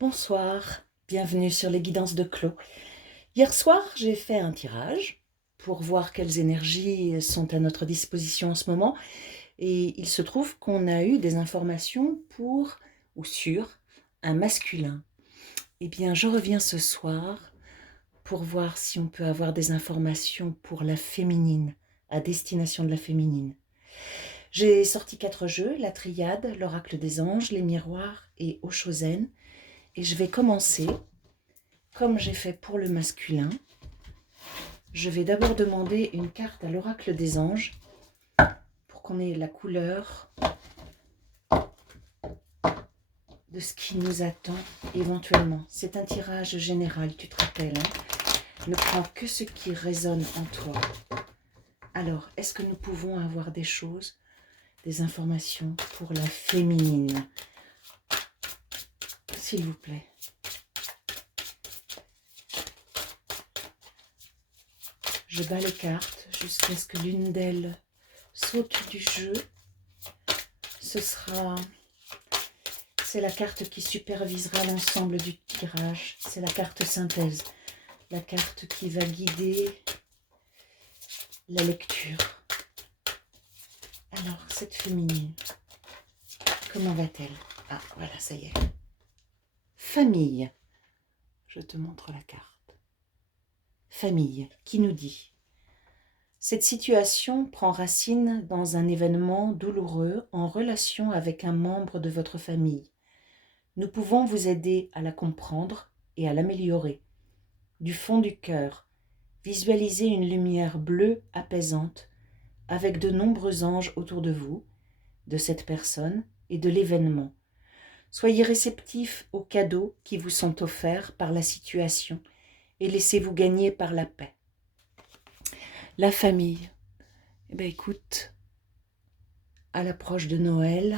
Bonsoir, bienvenue sur les guidances de Clos. Hier soir, j'ai fait un tirage pour voir quelles énergies sont à notre disposition en ce moment. Et il se trouve qu'on a eu des informations pour ou sur un masculin. Eh bien, je reviens ce soir pour voir si on peut avoir des informations pour la féminine, à destination de la féminine. J'ai sorti 4 jeux, la triade, l'oracle des anges, les miroirs et Oshozen. Et je vais commencer, comme j'ai fait pour le masculin. Je vais d'abord demander une carte à l'oracle des anges pour qu'on ait la couleur de ce qui nous attend éventuellement. C'est un tirage général, tu te rappelles, hein? Ne prends que ce qui résonne en toi. Alors, est-ce que nous pouvons avoir des choses, des informations pour la féminine? S'il vous plaît. Je bats les cartes jusqu'à ce que l'une d'elles saute du jeu. C'est la carte qui supervisera l'ensemble du tirage. C'est la carte synthèse. La carte qui va guider la lecture. Alors, cette féminine, comment va-t-elle? Ah, voilà, ça y est. Famille. Je te montre la carte. Famille, qui nous dit: cette situation prend racine dans un événement douloureux en relation avec un membre de votre famille. Nous pouvons vous aider à la comprendre et à l'améliorer. Du fond du cœur, visualisez une lumière bleue apaisante avec de nombreux anges autour de vous, de cette personne et de l'événement. Soyez réceptifs aux cadeaux qui vous sont offerts par la situation et laissez-vous gagner par la paix. La famille. Eh bien, écoute, à l'approche de Noël,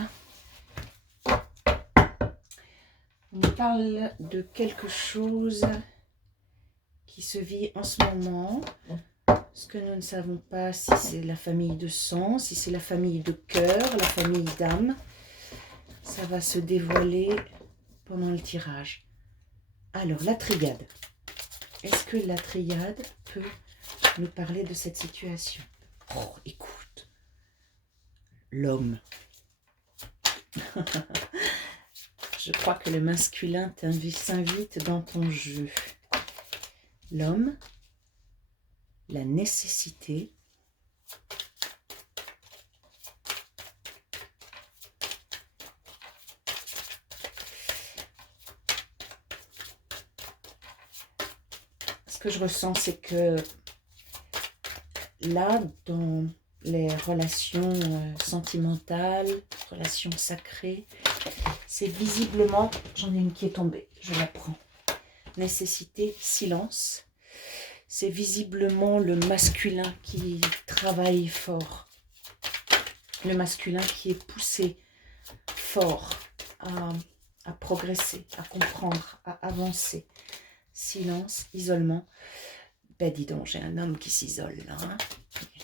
on nous parle de quelque chose qui se vit en ce moment. Ce que nous ne savons pas, si c'est la famille de sang, si c'est la famille de cœur, la famille d'âme. Ça va se dévoiler pendant le tirage. Alors, la triade. Est-ce que la triade peut nous parler de cette situation? Oh, écoute. L'homme. Je crois que le masculin s'invite dans ton jeu. L'homme, la nécessité, ce que je ressens, c'est que là, dans les relations sentimentales, relations sacrées, c'est visiblement, j'en ai une qui est tombée, je la prends. Nécessité, silence. C'est visiblement le masculin qui travaille fort. Le masculin qui est poussé fort à progresser, à comprendre, à avancer. Silence, isolement. Ben dis donc, j'ai un homme qui s'isole là, hein,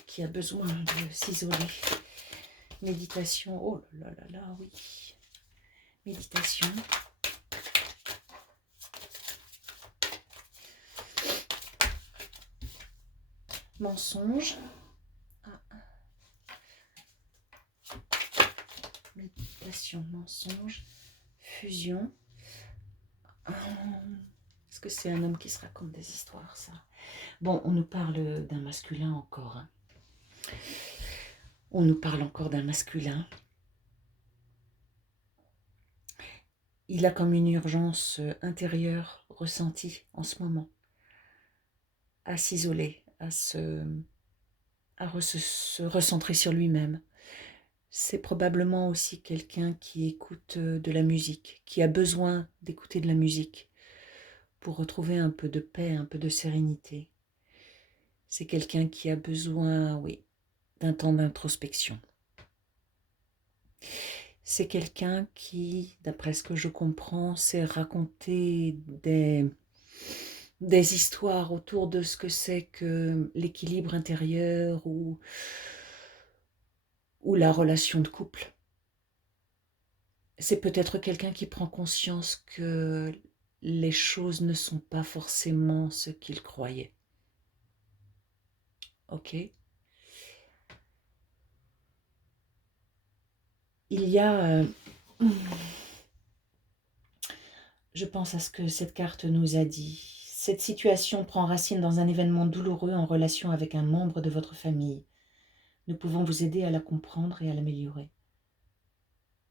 qui a besoin de s'isoler. Méditation, oh là là là là, oui. Méditation. Mensonge. Méditation, mensonge. Fusion. Est-ce que c'est un homme qui se raconte des histoires, ça? Bon, on nous parle d'un masculin encore. Hein. On nous parle encore d'un masculin. Il a comme une urgence intérieure ressentie en ce moment, à s'isoler, à se recentrer sur lui-même. C'est probablement aussi quelqu'un qui écoute de la musique, qui a besoin d'écouter de la musique pour retrouver un peu de paix, un peu de sérénité. C'est quelqu'un qui a besoin, oui, d'un temps d'introspection. C'est quelqu'un qui, d'après ce que je comprends, sait raconter des histoires autour de ce que c'est que l'équilibre intérieur ou la relation de couple. C'est peut-être quelqu'un qui prend conscience que les choses ne sont pas forcément ce qu'il croyait. Ok? Il y a... je pense à ce que cette carte nous a dit. Cette situation prend racine dans un événement douloureux en relation avec un membre de votre famille. Nous pouvons vous aider à la comprendre et à l'améliorer.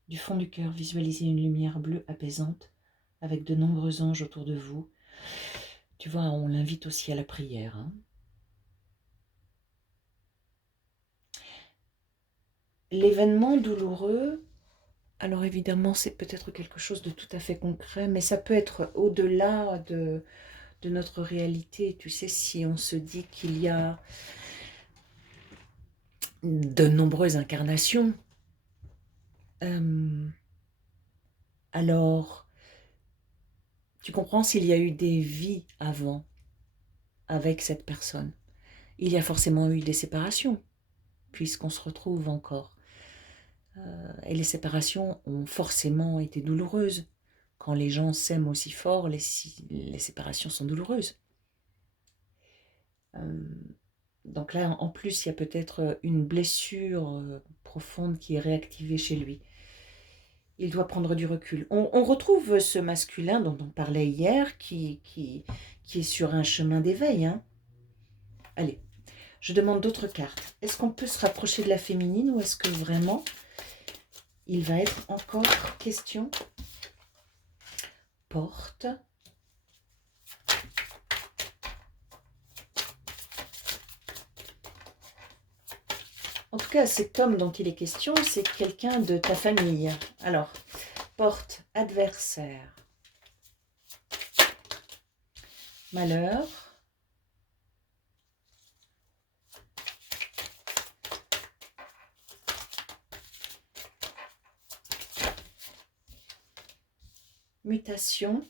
Du fond du cœur, visualisez une lumière bleue apaisante avec de nombreux anges autour de vous. Tu vois, on l'invite aussi à la prière. Hein. L'événement douloureux, alors évidemment, c'est peut-être quelque chose de tout à fait concret, mais ça peut être au-delà de notre réalité. Tu sais, si on se dit qu'il y a de nombreuses incarnations, alors, tu comprends, s'il y a eu des vies avant avec cette personne, il y a forcément eu des séparations, puisqu'on se retrouve encore. Et les séparations ont forcément été douloureuses. Quand les gens s'aiment aussi fort, les séparations sont douloureuses. Donc là, en plus, il y a peut-être une blessure profonde qui est réactivée chez lui. Il doit prendre du recul. On retrouve ce masculin dont on parlait hier, qui est sur un chemin d'éveil. Hein. Allez, je demande d'autres cartes. Est-ce qu'on peut se rapprocher de la féminine ou est-ce que vraiment il va être encore question? Porte. En tout cas, cet homme dont il est question, c'est quelqu'un de ta famille. Alors, porte, adversaire. Malheur. Mutation.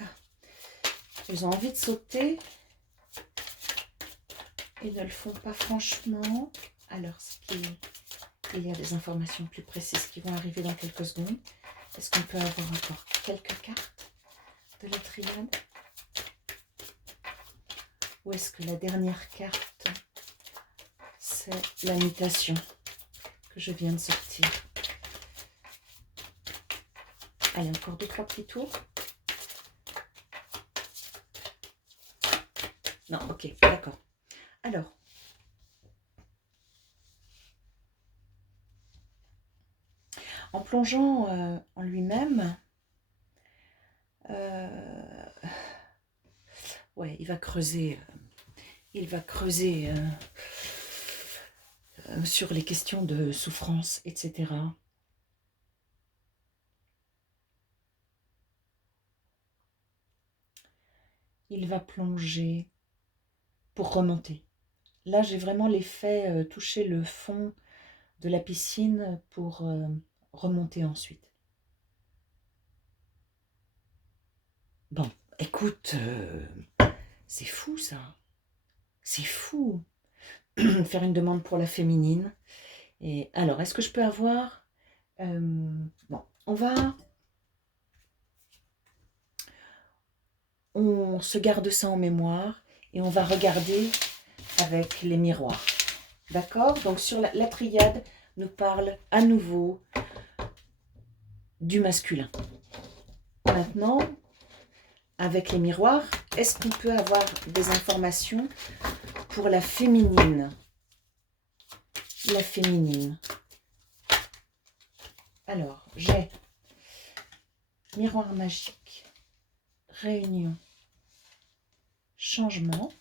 Ah. Ils ont envie de sauter. Ils ne le font pas franchement. Alors, il y a des informations plus précises qui vont arriver dans quelques secondes. Est-ce qu'on peut avoir encore quelques cartes de la triade? Ou est-ce que la dernière carte, c'est la mutation que je viens de sortir? Allez, encore 2-3 petits tours. Non, ok, d'accord. Alors, en plongeant en lui-même, ouais, il va creuser sur les questions de souffrance, etc. Il va plonger pour remonter. Là, j'ai vraiment l'effet toucher le fond de la piscine pour remonter ensuite. Bon, écoute, c'est fou ça. C'est fou. Faire une demande pour la féminine. Et alors, est-ce que je peux avoir... bon, on se garde ça en mémoire et on va regarder avec les miroirs. D'accord? Donc, sur la triade nous parle à nouveau du masculin. Maintenant, avec les miroirs, est-ce qu'on peut avoir des informations pour la féminine? La féminine. Alors, j'ai miroir magique, réunion, changement.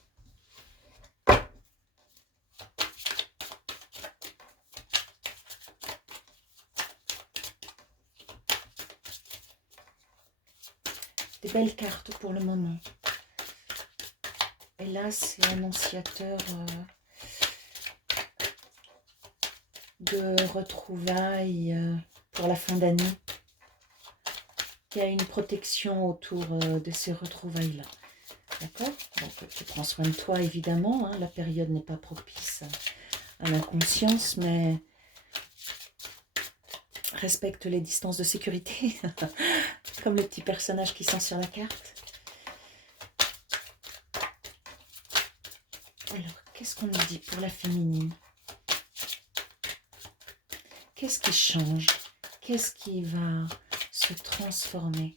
Des belles cartes pour le moment. Et là, c'est annonciateur de retrouvailles pour la fin d'année. Il y a une protection autour de ces retrouvailles-là. D'accord? Donc, tu prends soin de toi, évidemment. Hein, la période n'est pas propice à l'inconscience, mais respecte les distances de sécurité, comme le petit personnage qui sont sur la carte. Alors, qu'est-ce qu'on nous dit pour la féminine? Qu'est-ce qui change? Qu'est-ce qui va se transformer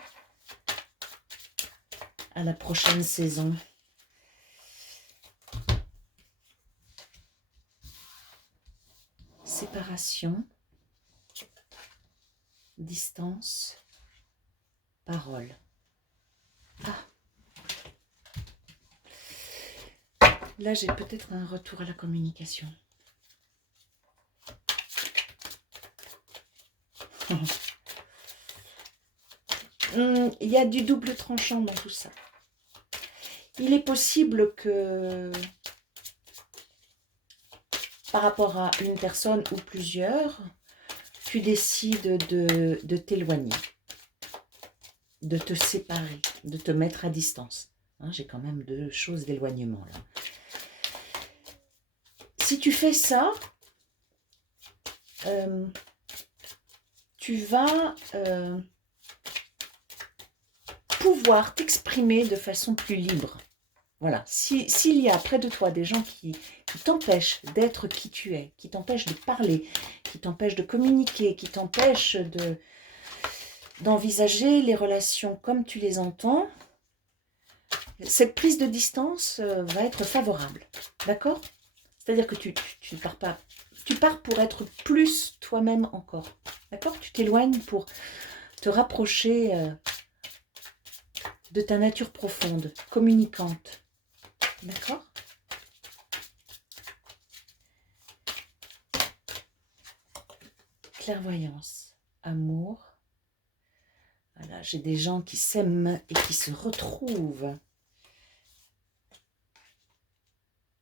à la prochaine saison? Séparation, distance, parole. Ah. Là, j'ai peut-être un retour à la communication. Il y a du double tranchant dans tout ça. Il est possible que par rapport à une personne ou plusieurs, tu décides de t'éloigner, de te séparer, de te mettre à distance. Hein, j'ai quand même 2 choses d'éloignement là. Si tu fais ça, tu vas pouvoir t'exprimer de façon plus libre. Voilà, s'il y a près de toi des gens qui t'empêchent d'être qui tu es, qui t'empêchent de parler, qui t'empêchent de communiquer, qui t'empêchent d'envisager les relations comme tu les entends, cette prise de distance va être favorable, d'accord? C'est-à-dire que tu ne pars pas, tu pars pour être plus toi-même encore, d'accord? Tu t'éloignes pour te rapprocher de ta nature profonde, communicante. D'accord? Clairvoyance, amour. Voilà, j'ai des gens qui s'aiment et qui se retrouvent.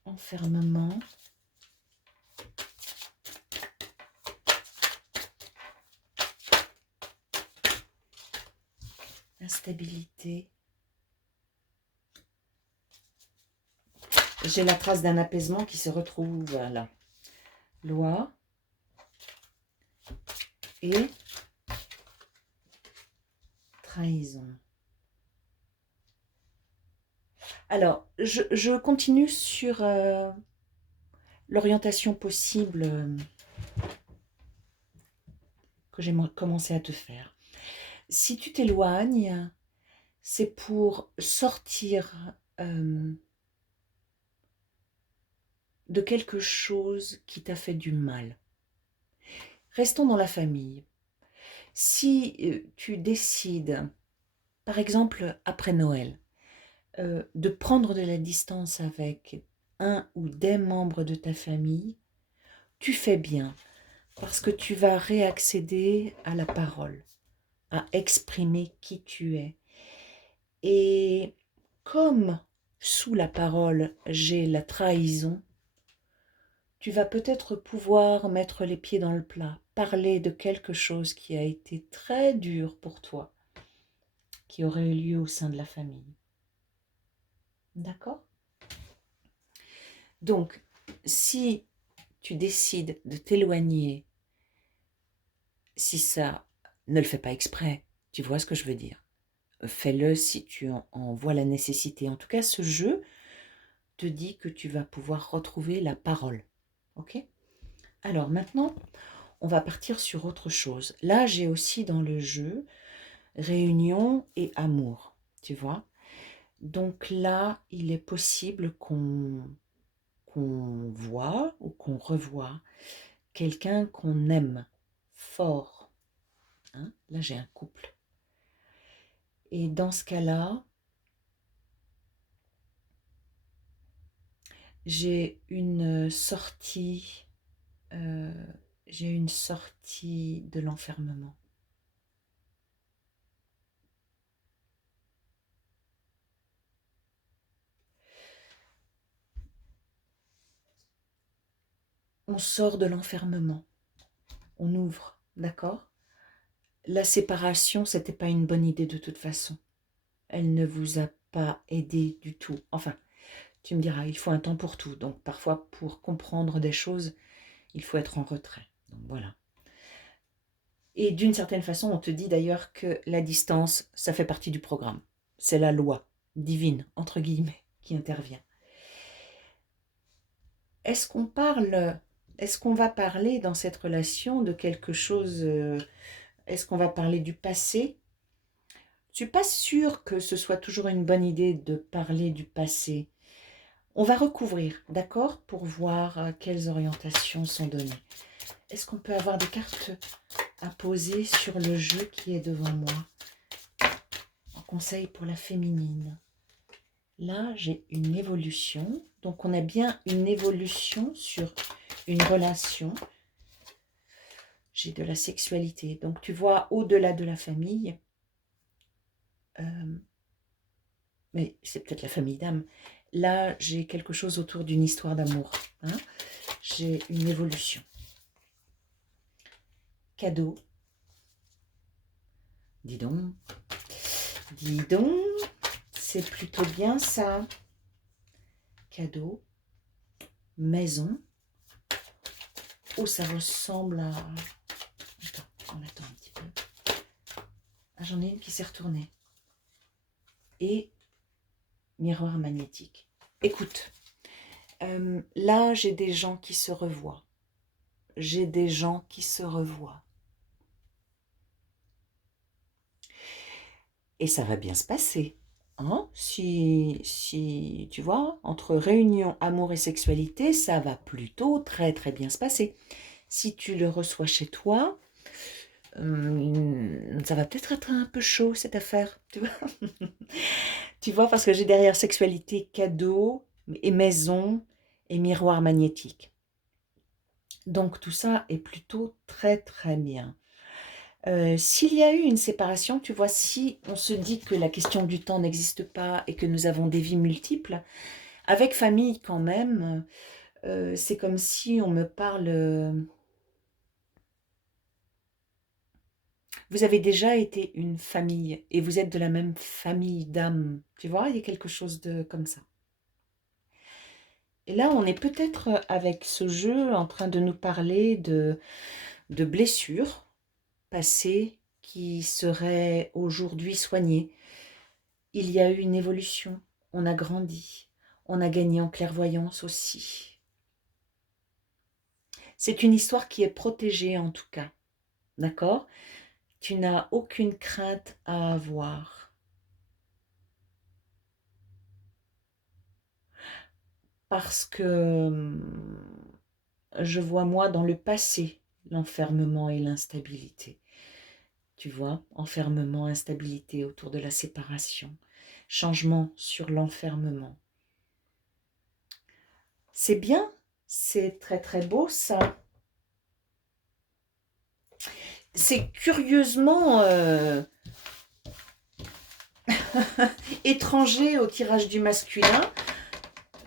Enfermement. Instabilité. J'ai la trace d'un apaisement qui se retrouve là. Loi. Et trahison. Alors, je continue sur l'orientation possible que j'ai commencé à te faire. Si tu t'éloignes, c'est pour sortir de quelque chose qui t'a fait du mal. Restons dans la famille. Si tu décides, par exemple après Noël, de prendre de la distance avec un ou des membres de ta famille, tu fais bien, parce que tu vas réaccéder à la parole, à exprimer qui tu es. Et comme sous la parole, j'ai la trahison, tu vas peut-être pouvoir mettre les pieds dans le plat, parler de quelque chose qui a été très dur pour toi, qui aurait eu lieu au sein de la famille. D'accord? Donc, si tu décides de t'éloigner, si ça ne le fait pas exprès, tu vois ce que je veux dire? Fais-le si tu en vois la nécessité. En tout cas, ce jeu te dit que tu vas pouvoir retrouver la parole. Ok? Alors maintenant, on va partir sur autre chose. Là, j'ai aussi dans le jeu réunion et amour, tu vois? Donc là, il est possible qu'on voit ou qu'on revoit quelqu'un qu'on aime fort. Hein? Là, j'ai un couple. Et dans ce cas-là, j'ai une sortie, de l'enfermement. On sort de l'enfermement, on ouvre, d'accord? La séparation, c'était pas une bonne idée de toute façon. Elle ne vous a pas aidé du tout. Enfin, tu me diras, il faut un temps pour tout. Donc parfois, pour comprendre des choses, il faut être en retrait. Donc voilà. Et d'une certaine façon, on te dit d'ailleurs que la distance, ça fait partie du programme. C'est la loi divine, entre guillemets, qui intervient. Est-ce qu'on va parler dans cette relation de quelque chose, est-ce qu'on va parler du passé? Je ne suis pas sûre que ce soit toujours une bonne idée de parler du passé. On va recouvrir, d'accord, pour voir quelles orientations sont données. Est-ce qu'on peut avoir des cartes à poser sur le jeu qui est devant moi? Un conseil pour la féminine. Là, j'ai une évolution. Donc, on a bien une évolution sur une relation. J'ai de la sexualité. Donc, tu vois, au-delà de la famille, mais c'est peut-être la famille d'âme. Là, j'ai quelque chose autour d'une histoire d'amour. Hein. J'ai une évolution. Cadeau. Dis donc. Dis donc. C'est plutôt bien ça. Cadeau. Maison. Oh, ça ressemble à... Attends, on attend un petit peu. Ah, j'en ai une qui s'est retournée. Et miroir magnétique. Écoute, là, j'ai des gens qui se revoient. J'ai des gens qui se revoient. Et ça va bien se passer. Hein? Si, tu vois, entre réunion, amour et sexualité, ça va plutôt très très bien se passer. Si tu le reçois chez toi, ça va peut-être être un peu chaud cette affaire, tu vois. Tu vois, parce que j'ai derrière sexualité, cadeau, et maison, et miroir magnétique. Donc tout ça est plutôt très très bien. S'il y a eu une séparation, tu vois, si on se dit que la question du temps n'existe pas et que nous avons des vies multiples, avec famille quand même, c'est comme si on me parle... vous avez déjà été une famille et vous êtes de la même famille d'âme. Tu vois, il y a quelque chose de comme ça. Et là, on est peut-être avec ce jeu en train de nous parler de blessures passées qui seraient aujourd'hui soignées. Il y a eu une évolution, on a grandi, on a gagné en clairvoyance aussi. C'est une histoire qui est protégée en tout cas, d'accord? Tu n'as aucune crainte à avoir. Parce que je vois moi dans le passé l'enfermement et l'instabilité. Tu vois, enfermement, instabilité autour de la séparation, changement sur l'enfermement. C'est bien, c'est très très beau ça. C'est curieusement étranger au tirage du masculin,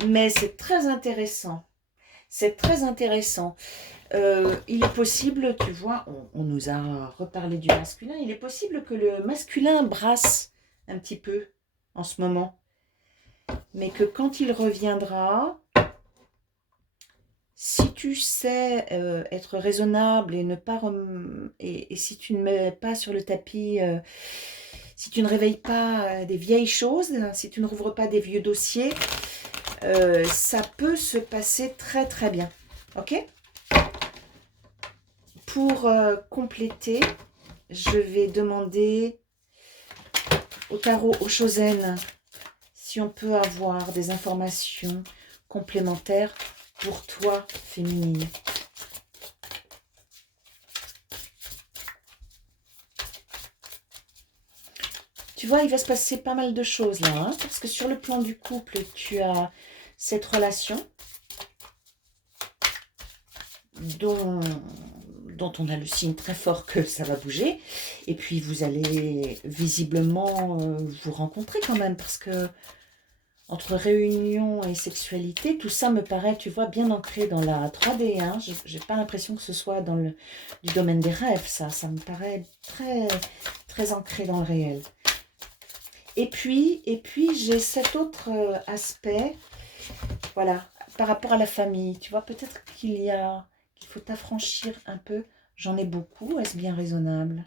mais c'est très intéressant. C'est très intéressant. Il est possible, tu vois, on nous a reparlé du masculin, il est possible que le masculin brasse un petit peu en ce moment, mais que quand il reviendra, si tu sais être raisonnable et ne pas et si tu ne mets pas sur le tapis, si tu ne réveilles pas des vieilles choses, si tu ne rouvres pas des vieux dossiers, ça peut se passer très très bien. Ok ? Pour compléter, je vais demander au tarot, au Chosen, si on peut avoir des informations complémentaires pour toi, féminine. Tu vois, il va se passer pas mal de choses là, hein, parce que sur le plan du couple, tu as cette relation dont on a le signe très fort que ça va bouger. Et puis, vous allez visiblement vous rencontrer quand même, parce que entre réunion et sexualité, tout ça me paraît, tu vois, bien ancré dans la 3D. Hein. Je n'ai pas l'impression que ce soit dans du domaine des rêves, ça. Ça me paraît très, très ancré dans le réel. Et puis j'ai cet autre aspect, voilà, par rapport à la famille. Tu vois, peut-être qu'il faut t'affranchir un peu. J'en ai beaucoup, est-ce bien raisonnable?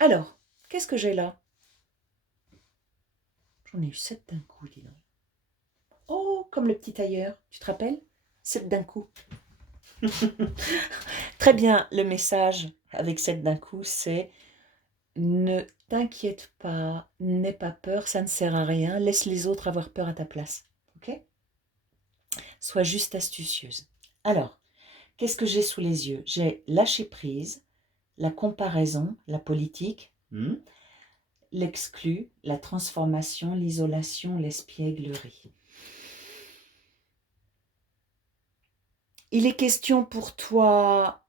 Alors, qu'est-ce que j'ai là? J'en ai eu 7 d'un coup, dis donc. Oh, comme le petit tailleur, tu te rappelles? 7 d'un coup. Très bien, le message avec 7 d'un coup, c'est ne t'inquiète pas, n'aie pas peur, ça ne sert à rien, laisse les autres avoir peur à ta place. Ok? Sois juste astucieuse. Alors, qu'est-ce que j'ai sous les yeux? J'ai lâché prise, la comparaison, la politique, l'exclu, la transformation, l'isolation, l'espièglerie. Il est question pour toi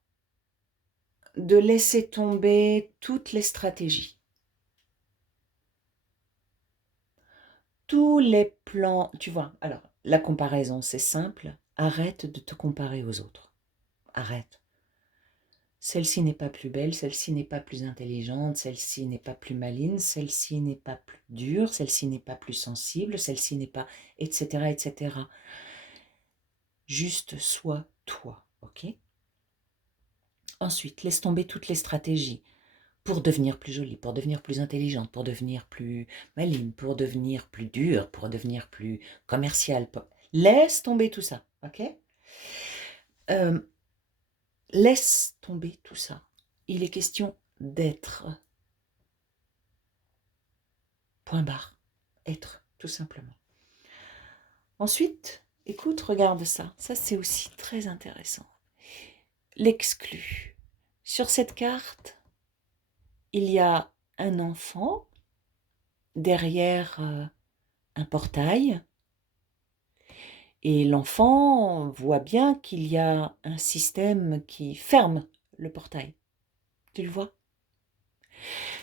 de laisser tomber toutes les stratégies. Tous les plans, tu vois, alors la comparaison c'est simple, arrête de te comparer aux autres. Arrête. Celle-ci n'est pas plus belle, celle-ci n'est pas plus intelligente, celle-ci n'est pas plus maligne, celle-ci n'est pas plus dure, celle-ci n'est pas plus sensible, celle-ci n'est pas, etc., etc. Juste sois toi, ok? Ensuite, laisse tomber toutes les stratégies pour devenir plus jolie, pour devenir plus intelligente, pour devenir plus maligne, pour devenir plus dure, pour devenir plus commerciale. Laisse tomber tout ça, ok? Laisse tomber tout ça. Il est question d'être. Point barre. Être, tout simplement. Ensuite, écoute, regarde ça. Ça, c'est aussi très intéressant. L'exclu. Sur cette carte, il y a un enfant derrière un portail. Et l'enfant voit bien qu'il y a un système qui ferme le portail. Tu le vois?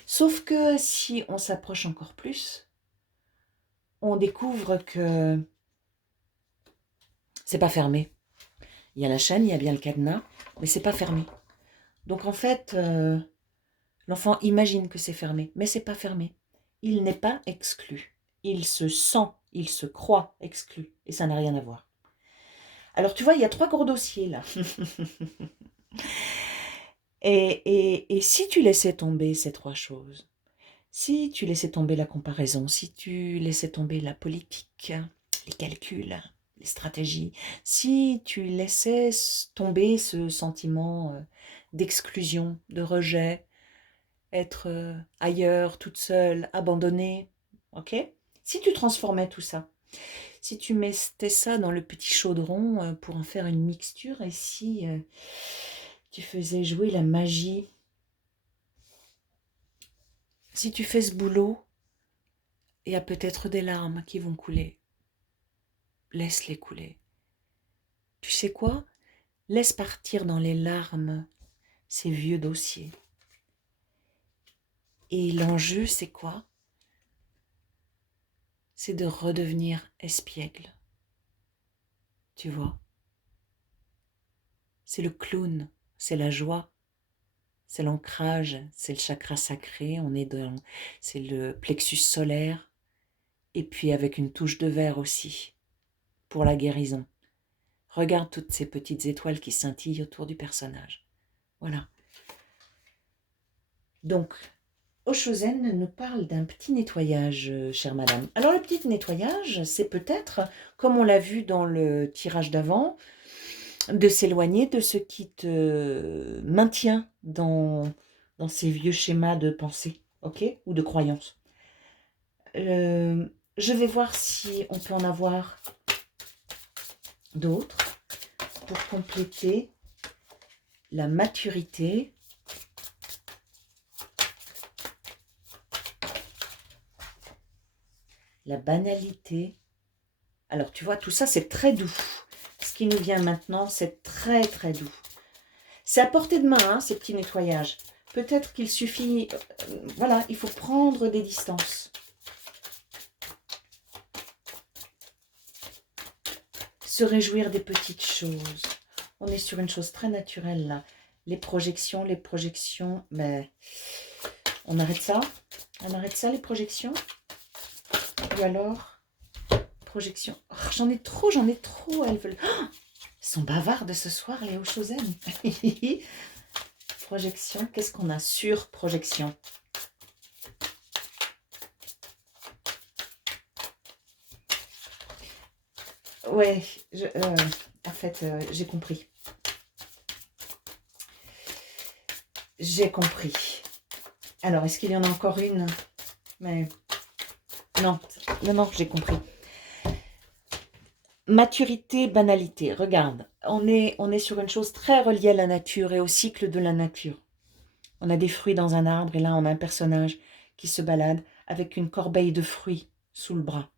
Sauf que si on s'approche encore plus, on découvre que c'est pas fermé. Il y a la chaîne, il y a bien le cadenas, mais c'est pas fermé. Donc en fait, l'enfant imagine que c'est fermé, mais c'est pas fermé. Il n'est pas exclu. Il se sent, il se croit exclu, et ça n'a rien à voir. Alors tu vois, il y a 3 gros dossiers là. Et si tu laissais tomber ces 3 choses, si tu laissais tomber la comparaison, si tu laissais tomber la politique, les calculs, les stratégies, si tu laissais tomber ce sentiment d'exclusion, de rejet, être ailleurs, toute seule, abandonnée, ok? Si tu transformais tout ça, si tu mettais ça dans le petit chaudron pour en faire une mixture, et si tu faisais jouer la magie, si tu fais ce boulot, il y a peut-être des larmes qui vont couler. Laisse-les couler. Tu sais quoi? Laisse partir dans les larmes ces vieux dossiers. Et l'enjeu, c'est quoi? C'est de redevenir espiègle. Tu vois? C'est le clown, c'est la joie, c'est l'ancrage, c'est le chakra sacré, c'est le plexus solaire, et puis avec une touche de vert aussi, pour la guérison. Regarde toutes ces petites étoiles qui scintillent autour du personnage. Voilà. Donc, Oshozen nous parle d'un petit nettoyage, chère madame. Alors, le petit nettoyage, c'est peut-être, comme on l'a vu dans le tirage d'avant, de s'éloigner de ce qui te maintient dans ces vieux schémas de pensée, ok, ou de croyance. Je vais voir si on peut en avoir d'autres pour compléter la maturité. La banalité. Alors, tu vois, tout ça, c'est très doux. Ce qui nous vient maintenant, c'est très, très doux. C'est à portée de main, hein, ces petits nettoyages. Peut-être qu'il suffit... voilà, il faut prendre des distances. Se réjouir des petites choses. On est sur une chose très naturelle, là. Les projections, ben... On arrête ça? On arrête ça, les projections? Ou alors... projection. Oh, j'en ai trop, elles veulent... Oh, elles sont bavardes ce soir, les Oshozen. Projection, qu'est-ce qu'on a sur projection? Ouais, en fait, j'ai compris. J'ai compris. Alors, est-ce qu'il y en a encore une? Mais non, non, j'ai compris. Maturité, banalité. Regarde, on est sur une chose très reliée à la nature et au cycle de la nature. On a des fruits dans un arbre et là, on a un personnage qui se balade avec une corbeille de fruits sous le bras.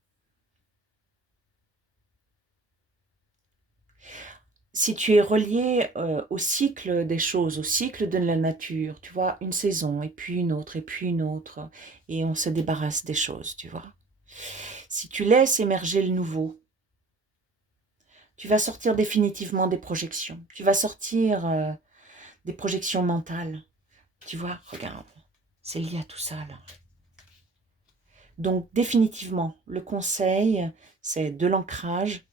Si tu es relié au cycle des choses, au cycle de la nature, tu vois, une saison, et puis une autre, et on se débarrasse des choses, tu vois. Si tu laisses émerger le nouveau, tu vas sortir définitivement des projections. Tu vas sortir des projections mentales. Tu vois, regarde, c'est lié à tout ça, là. Donc, définitivement, le conseil, c'est de l'ancrage,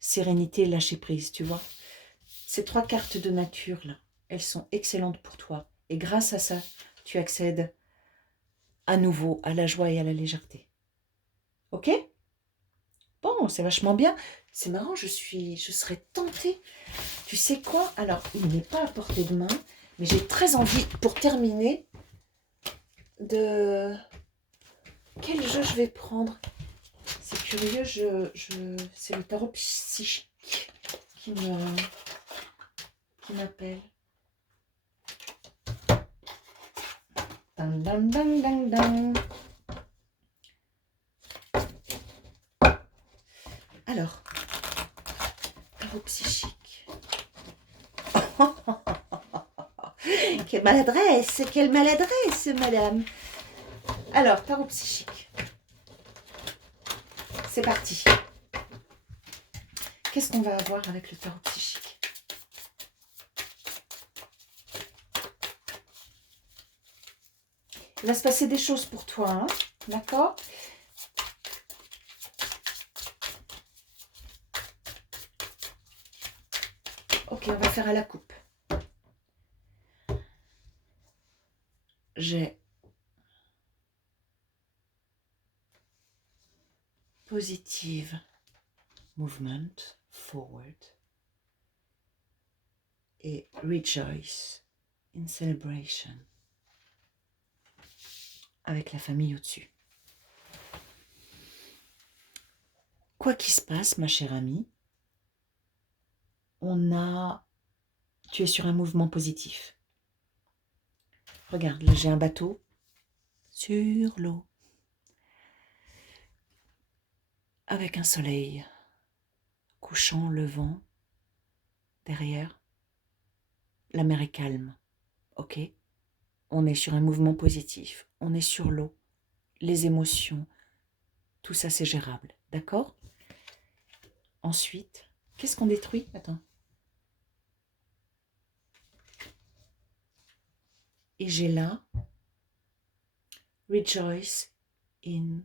sérénité, lâcher prise, tu vois. Ces 3 cartes de nature, là, elles sont excellentes pour toi. Et grâce à ça, tu accèdes à nouveau à la joie et à la légèreté. Ok? Bon, c'est vachement bien. C'est marrant, je serais tentée. Tu sais quoi? Alors, il n'est pas à portée de main, mais j'ai très envie, pour terminer, de... Quel jeu je vais prendre? C'est curieux, c'est le tarot psychique qui m'appelle. Dang, dang, dang, dang, dang. Alors, tarot psychique. Quelle maladresse, madame. Alors, tarot psychique. C'est parti. Qu'est-ce qu'on va avoir avec le tarot psychique? Il va se passer des choses pour toi, hein? D'accord? Ok, on va faire à la coupe. J'ai positive movement forward et rejoice in celebration avec la famille au-dessus. Quoi qu'il se passe, ma chère amie, tu es sur un mouvement positif. Regarde, là j'ai un bateau sur l'eau avec un soleil couchant, levant, derrière. La mer est calme, ok? On est sur un mouvement positif, on est sur l'eau, les émotions, tout ça c'est gérable, d'accord? Ensuite, qu'est-ce qu'on détruit? Attends. Et j'ai là, rejoice in.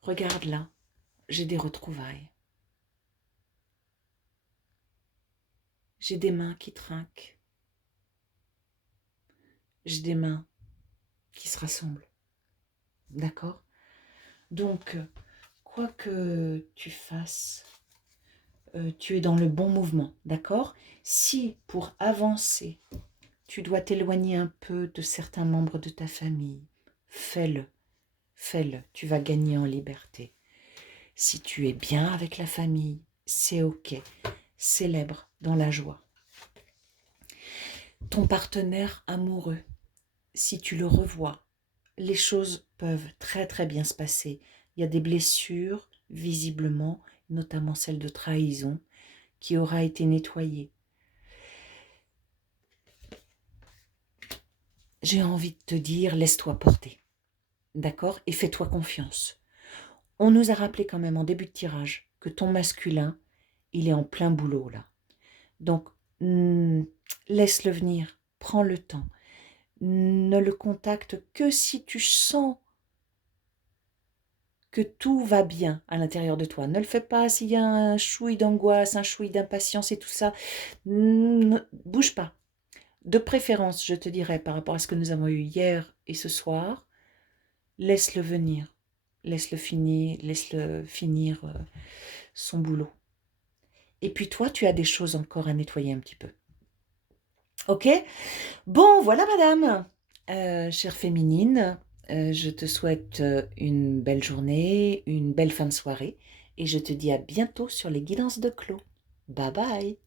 Regarde là, j'ai des retrouvailles. J'ai des mains qui trinquent. J'ai des mains qui se rassemblent. D'accord? Donc, quoi que tu fasses, tu es dans le bon mouvement. D'accord? Si pour avancer, tu dois t'éloigner un peu de certains membres de ta famille, fais-le. Fais-le. Tu vas gagner en liberté. Si tu es bien avec la famille, c'est ok. Célèbre dans la joie. Ton partenaire amoureux, si tu le revois, les choses peuvent très très bien se passer. Il y a des blessures, visiblement, notamment celle de trahison, qui aura été nettoyée. J'ai envie de te dire, laisse-toi porter. D'accord? Et fais-toi confiance. On nous a rappelé quand même en début de tirage que ton masculin, il est en plein boulot là. Donc, laisse-le venir, prends le temps. Ne le contacte que si tu sens que tout va bien à l'intérieur de toi. Ne le fais pas s'il y a un chouï d'angoisse, un chouï d'impatience et tout ça. Bouge pas. De préférence, je te dirais, par rapport à ce que nous avons eu hier et ce soir, laisse-le venir. Laisse-le finir son boulot. Et puis toi, tu as des choses encore à nettoyer un petit peu. Ok? Bon, voilà madame, chère féminine, je te souhaite une belle journée, une belle fin de soirée et je te dis à bientôt sur les guidances de Clos. Bye bye!